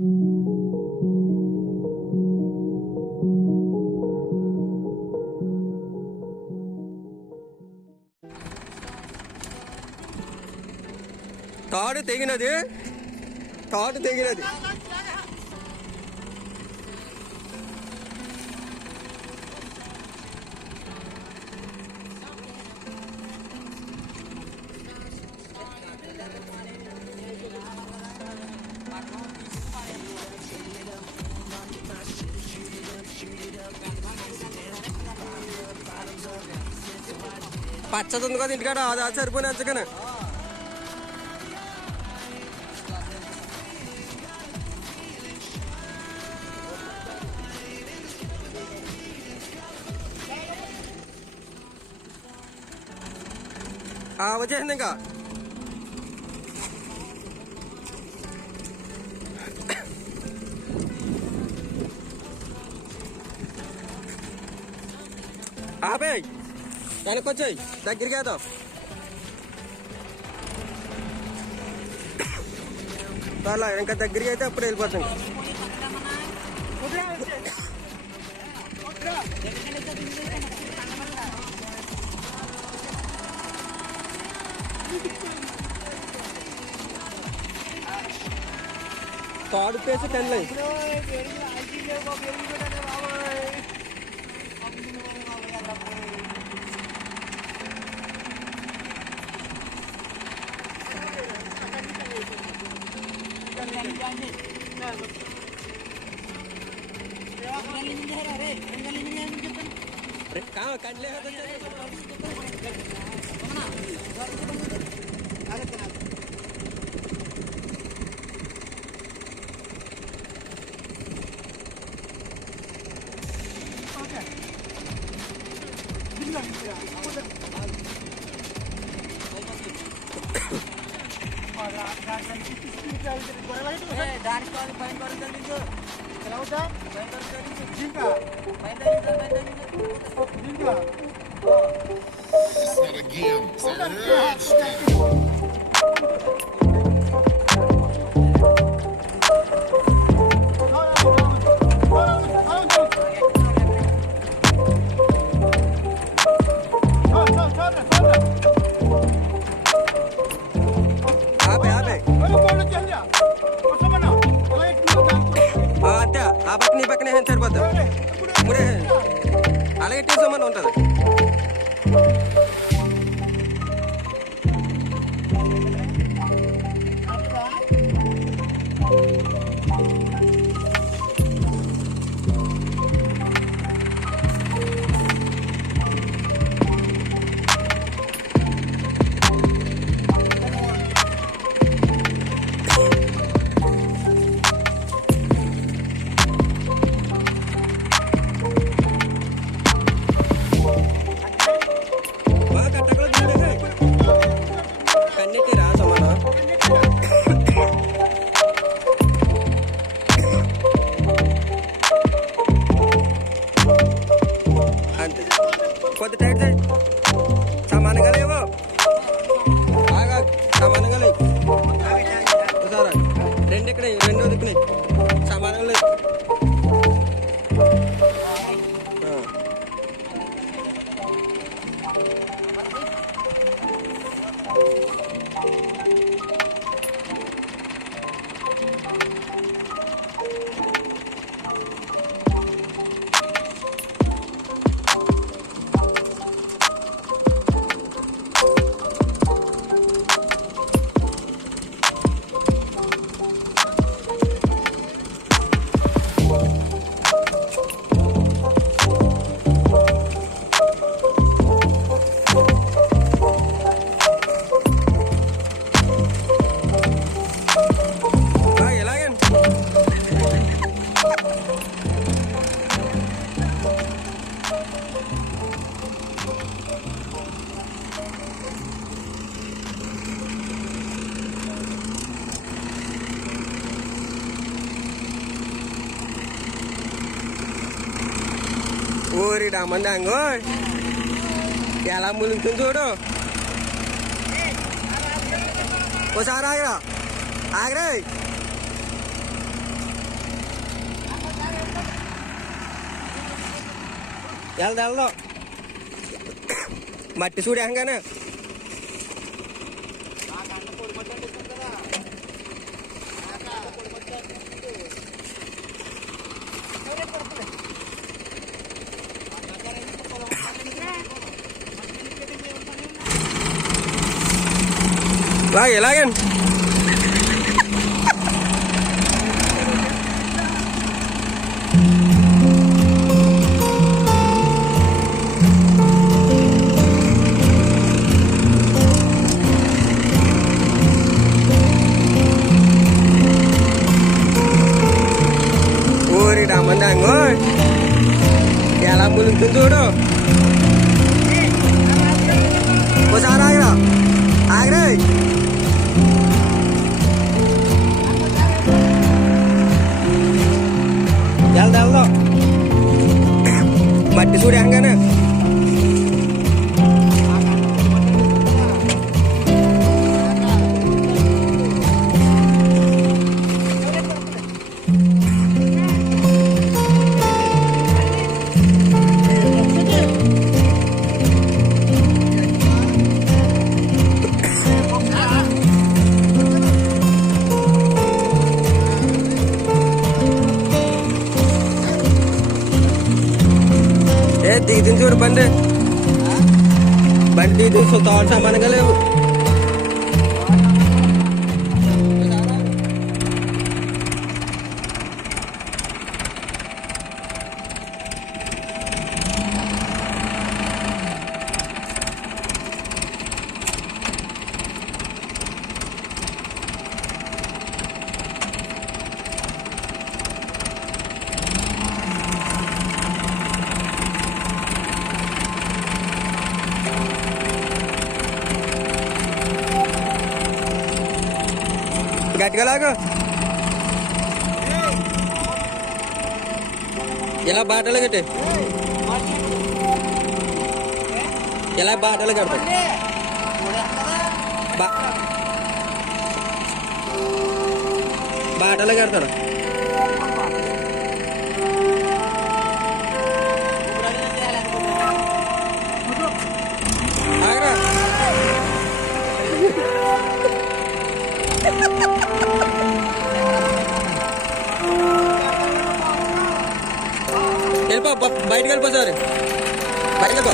తాడు తెగినది, తాడు తెగినది. పచ్చది ఉంది కదా ఇంటికాడ, అది సరిపోయి నచ్చకనే. వచ్చేసింది ఇంకా. ఆపే వెనక్కి వచ్చాయి, దగ్గరికి వేద్దాం. అలా ఇంకా దగ్గరికి అయితే అప్పుడు వెళ్ళిపోతాం. తాడు పేసి టెన్లై కండ్లే ఆ పక్కన ఈ పక్కన సరిపోద్దా, అలాగే తీసుకోమని ఉంటుంది. కొద్ది టైట్ సమానంగా లేవు, బాగా సమానంగా లేవు. సారా రెండు ఇక్కడ రెండో దిక్కునాయి, సమానంగా లేవు. ఊరి రామందాంగో ఎలా ములుగుతుంది చూడు. ఓసారి ఆగరా ఆగరా వెళ్దాం మట్టి చూడేకంగానే ఎలాగండి ఊరి రమ్మందాంగో ఎలా ములుగుతుంది చూడు ఒకసారి ఆగరా ఆగరా వెళ్దాం మట్టి చూడేకంగానే దిగుతుంది చూడు బండి దిగుతుంది తోట సమానంగా లేవు గట్టిగా లాగు ఇలా బాటలు కట్టే ఇలా బాటలు కడతా బాటలు కడతాను ఆగరా వెళ్ళిపో బయటకు వెళ్ళిపో సార్ బయటకు వెళ్ళిపో